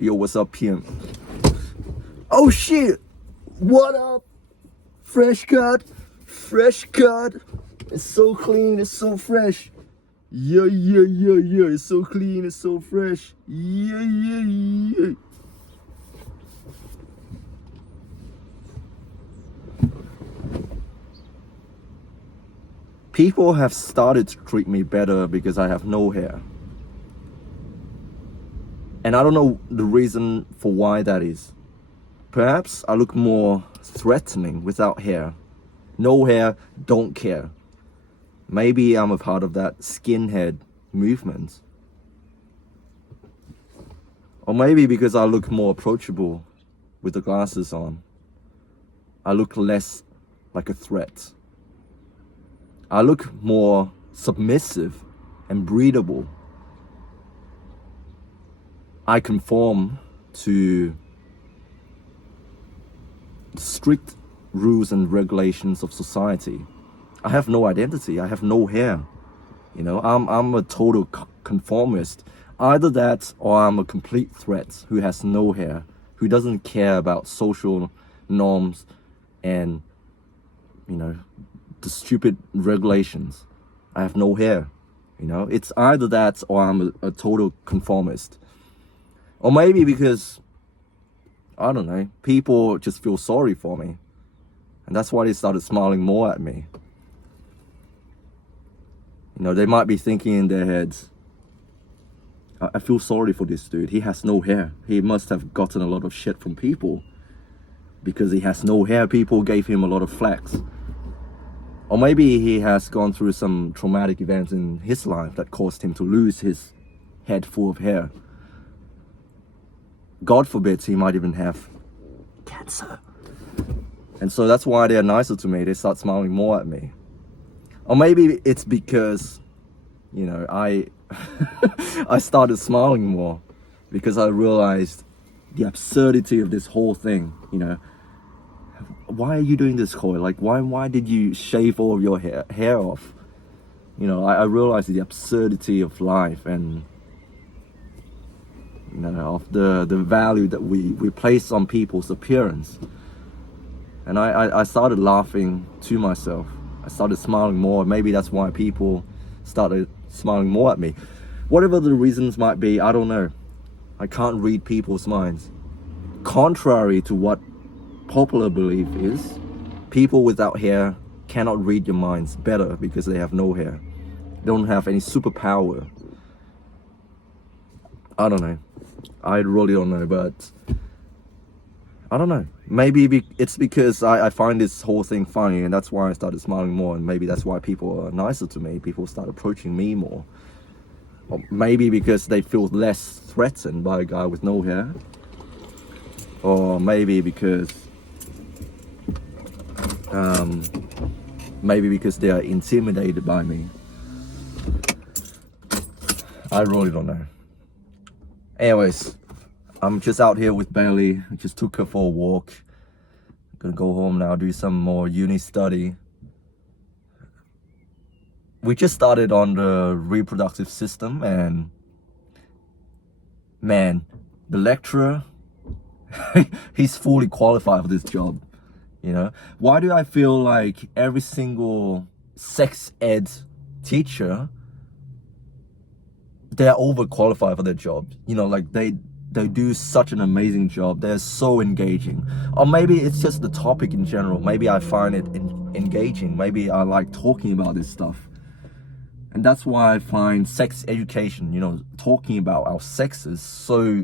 Yo, what's up, PM? Oh shit! What up? Fresh cut. It's so clean, it's so fresh. Yeah. It's so clean, it's so fresh. Yeah. People have started to treat me better because I have no hair. And I don't know the reason for why that is. Perhaps I look more threatening without hair. No hair, don't care. Maybe I'm a part of that skinhead movement. Or maybe because I look more approachable with the glasses on. I look less like a threat. I look more submissive and breedable. I conform to strict rules and regulations of society. I have no identity. I have no hair. You know, I'm a total conformist. Either that or I'm a complete threat who has no hair, who doesn't care about social norms and, you know, the stupid regulations. I have no hair. You know, it's either that or I'm a total conformist. Or maybe because, I don't know, people just feel sorry for me. And that's why they started smiling more at me. You know, they might be thinking in their heads, I feel sorry for this dude. He has no hair. He must have gotten a lot of shit from people. Because he has no hair, people gave him a lot of flax. Or maybe he has gone through some traumatic events in his life that caused him to lose his head full of hair. God forbid he might even have cancer. And so that's why they're nicer to me. They start smiling more at me. Or maybe it's because, you know, I started smiling more because I realized the absurdity of this whole thing. You know, why are you doing this, Koi? Like, why did you shave all of your hair off? You know, I realized the absurdity of life and, you know, of the value that we place on people's appearance. And I started laughing to myself. I started smiling more. Maybe that's why people started smiling more at me. Whatever the reasons might be, I don't know. I can't read people's minds. Contrary to what popular belief is, people without hair cannot read your minds better because they have no hair. They don't have any superpower. I don't know. I really don't know, but I don't know. Maybe it's because I find this whole thing funny, and that's why I started smiling more, and maybe that's why people are nicer to me. People start approaching me more. Or maybe because they feel less threatened by a guy with no hair. Or maybe because they are intimidated by me. I really don't know. Anyways, I'm just out here with Bailey. I just took her for a walk. Gonna go home now, do some more uni study. We just started on the reproductive system, and man, the lecturer, he's fully qualified for this job. You know, why do I feel like every single sex ed teacher, they're overqualified for their job? You know, like they do such an amazing job. They're so engaging. Or maybe it's just the topic in general. Maybe I find it engaging. Maybe I like talking about this stuff. And that's why I find sex education, you know, talking about our sexes, so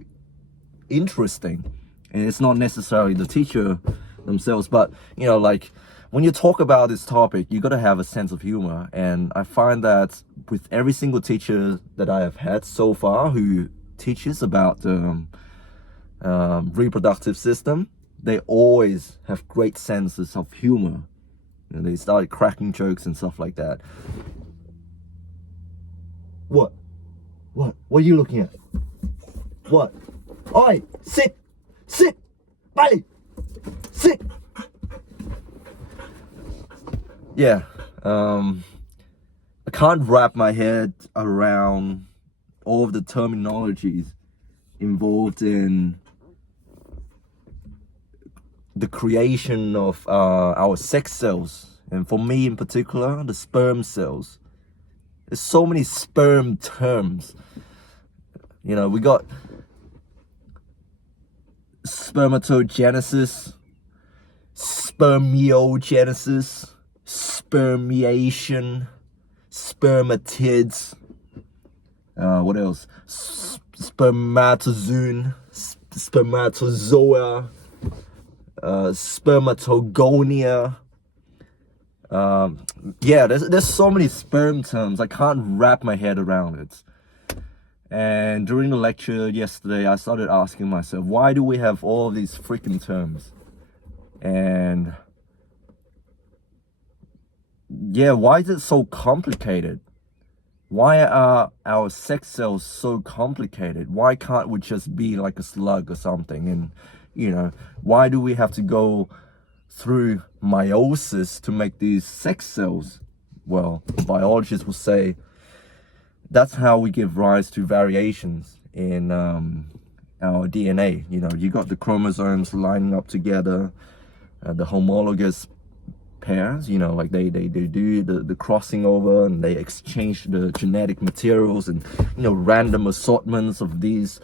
interesting. And it's not necessarily the teacher themselves, but, you know, like when you talk about this topic, you got to have a sense of humor. And I find that with every single teacher that I have had so far who teaches about the reproductive system, they always have great senses of humor. You know, they started cracking jokes and stuff like that. What are you looking at? What? Oi, sit, buddy, sit. Yeah, I can't wrap my head around all of the terminologies involved in the creation of our sex cells, and for me in particular, the sperm cells. There's so many sperm terms. You know, we got spermatogenesis, spermiogenesis, spermiation, spermatids. What else? Spermatozoon, spermatozoa, spermatogonia. Yeah, there's so many sperm terms. I can't wrap my head around it. And during the lecture yesterday, I started asking myself, why do we have all these freaking terms? And yeah, why is it so complicated? Why are our sex cells so complicated? Why can't we just be like a slug or something? And, you know, why do we have to go through meiosis to make these sex cells? Well, biologists will say that's how we give rise to variations in our DNA. You know, you got the chromosomes lining up together, the homologous pairs, you know, like they do the crossing over, and they exchange the genetic materials, and, you know, random assortments of these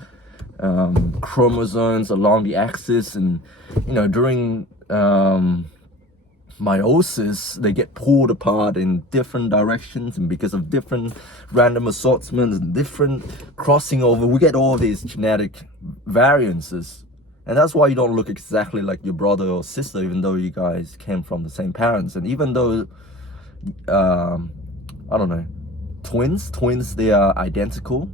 chromosomes along the axis. And, you know, during meiosis, they get pulled apart in different directions, and because of different random assortments and different crossing over, we get all these genetic variances. And that's why you don't look exactly like your brother or sister, even though you guys came from the same parents. And even though I don't know, twins, they are identical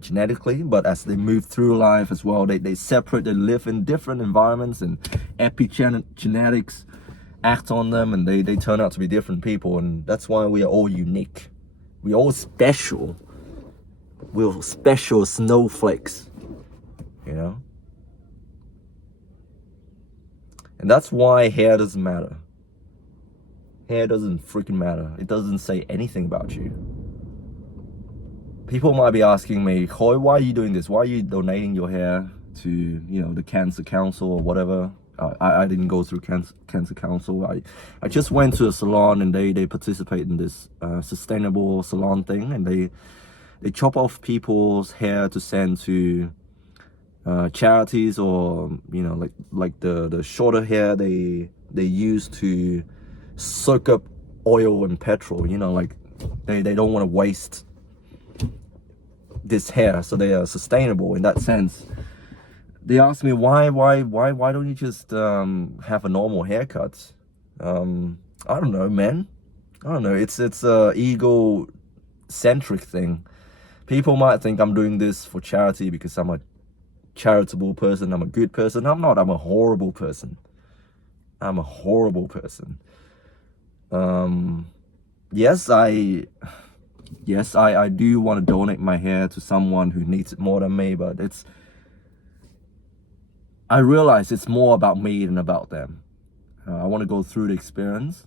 genetically, but as they move through life as well, they separate, they live in different environments, and epigenetics act on them, and they turn out to be different people. And that's why we are all unique. We're all special. We're special snowflakes, you know? And that's why hair doesn't matter. Hair doesn't freaking matter. It doesn't say anything about you. People might be asking me, Hoi, why are you doing this? Why are you donating your hair to, you know, the Cancer Council or whatever? I didn't go through Cancer Council. I just went to a salon, and they participate in this sustainable salon thing, and they chop off people's hair to send to charities, or, you know, like the shorter hair they use to soak up oil and petrol. You know, like they don't want to waste this hair, so they are sustainable in that sense. They asked me, why don't you just have a normal haircut? I don't know, man. I don't know. It's a ego-centric thing. People might think I'm doing this for charity because I'm a charitable person, I'm a good person. I'm not. I'm a horrible person. Yes, I do want to donate my hair to someone who needs it more than me, but I realize it's more about me than about them. I want to go through the experience.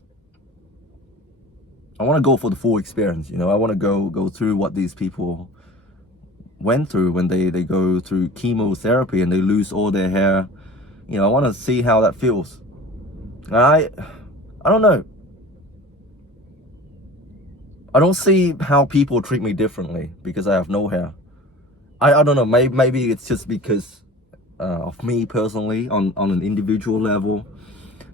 I want to go for the full experience, you know. I want to go through what these people went through when they go through chemotherapy and they lose all their hair. You know, I want to see how that feels. I don't know. I don't see how people treat me differently because I have no hair. I don't know, maybe it's just because of me personally on an individual level.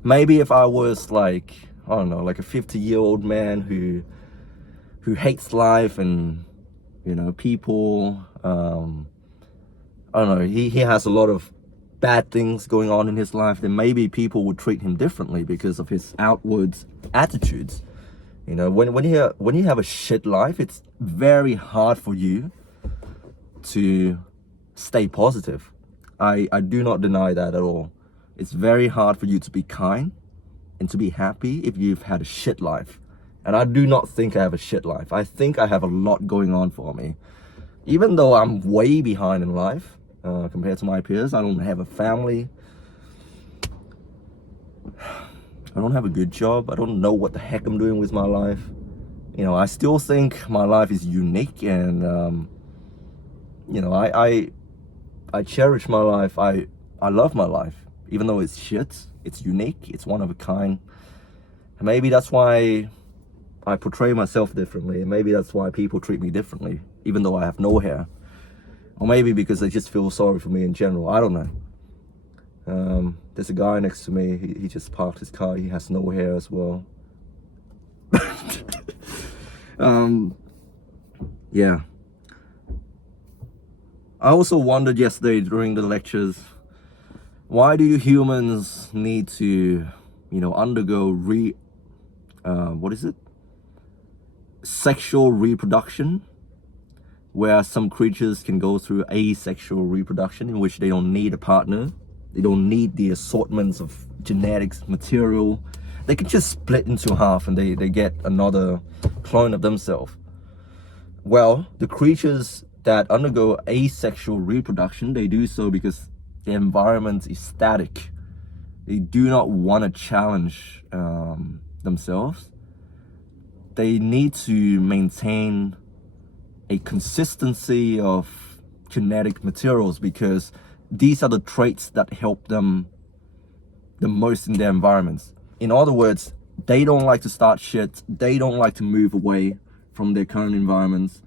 Maybe if I was like, I don't know, like a 50-year-old man who hates life and, you know, people, I don't know, he has a lot of bad things going on in his life, then maybe people would treat him differently because of his outwards attitudes. You know, when you have a shit life, it's very hard for you to stay positive. I do not deny that at all. It's very hard for you to be kind and to be happy if you've had a shit life. And I do not think I have a shit life. I think I have a lot going on for me. Even though I'm way behind in life compared to my peers. I don't have a family. I don't have a good job. I don't know what the heck I'm doing with my life. You know, I still think my life is unique, and you know, I cherish my life. I love my life, even though it's shit. It's unique. It's one of a kind. And maybe that's why I portray myself differently. And maybe that's why people treat me differently, even though I have no hair. Or maybe because they just feel sorry for me in general. I don't know. There's a guy next to me. He just parked his car. He has no hair as well. Yeah. I also wondered yesterday during the lectures, why do you humans need to, undergo sexual reproduction, where some creatures can go through asexual reproduction, in which they don't need a partner, they don't need the assortments of genetics material. They can just split into half and they get another clone of themselves. Well, the creatures that undergo asexual reproduction, they do so because the environment is static. They do not want to challenge themselves. They need to maintain a consistency of genetic materials because these are the traits that help them the most in their environments. In other words, they don't like to start shit. They don't like to move away from their current environments.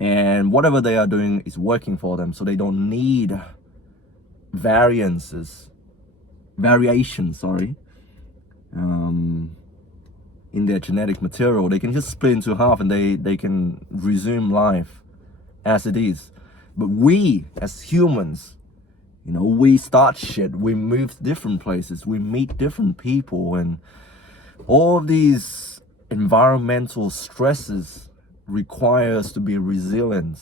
And whatever they are doing is working for them. So they don't need variations, in their genetic material. They can just split into half and they can resume life as it is. But we, as humans, we start shit, we move to different places, we meet different people, and all these environmental stresses require us to be resilient,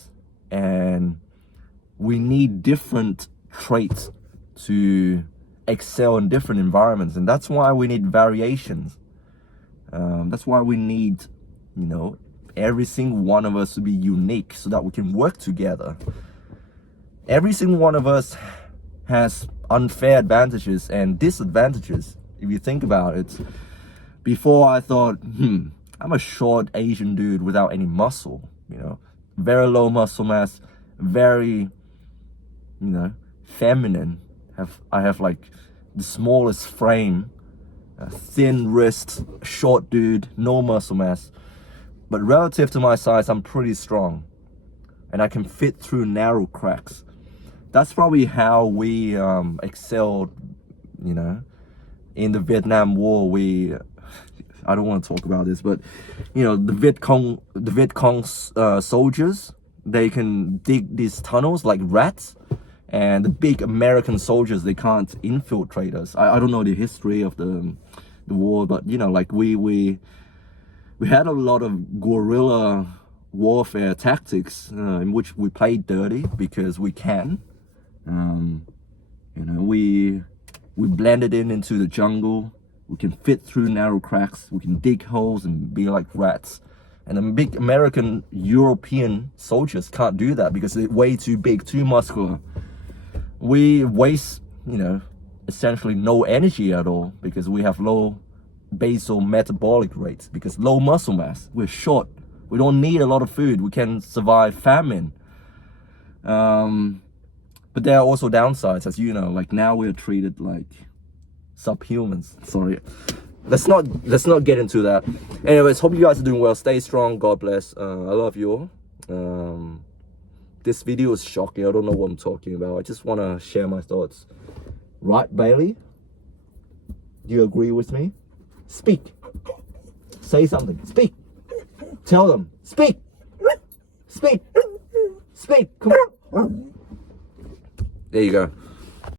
and we need different traits to excel in different environments, and that's why we need variations. That's why we need, every single one of us to be unique so that we can work together. Every single one of us has unfair advantages and disadvantages. If you think about it, before I thought, I'm a short Asian dude without any muscle, very low muscle mass, very, feminine. I have like the smallest frame, a thin wrist, short dude, no muscle mass. But relative to my size, I'm pretty strong, and I can fit through narrow cracks. That's probably how we excelled, in the Vietnam War. I don't want to talk about this, but the Viet Cong soldiers, they can dig these tunnels like rats, and the big American soldiers, they can't infiltrate us. I don't know the history of the war, but we had a lot of guerrilla warfare tactics in which we played dirty because we can. We blended into the jungle. We can fit through narrow cracks. We can dig holes and be like rats. And the big American, European soldiers can't do that because they're way too big, too muscular. We waste, essentially no energy at all because we have low basal metabolic rates, because low muscle mass. We're short. We don't need a lot of food. We can survive famine. But there are also downsides, as you know. Like now we're treated like subhumans. Sorry, let's not get into that. Anyways, hope you guys are doing well. Stay strong. God bless. I love you all. This video is shocking. I don't know what I'm talking about. I just want to share my thoughts. Right, Bailey? Do you agree with me? Speak. Say something. Speak. Tell them. Speak. Speak. Speak. Come on. There you go.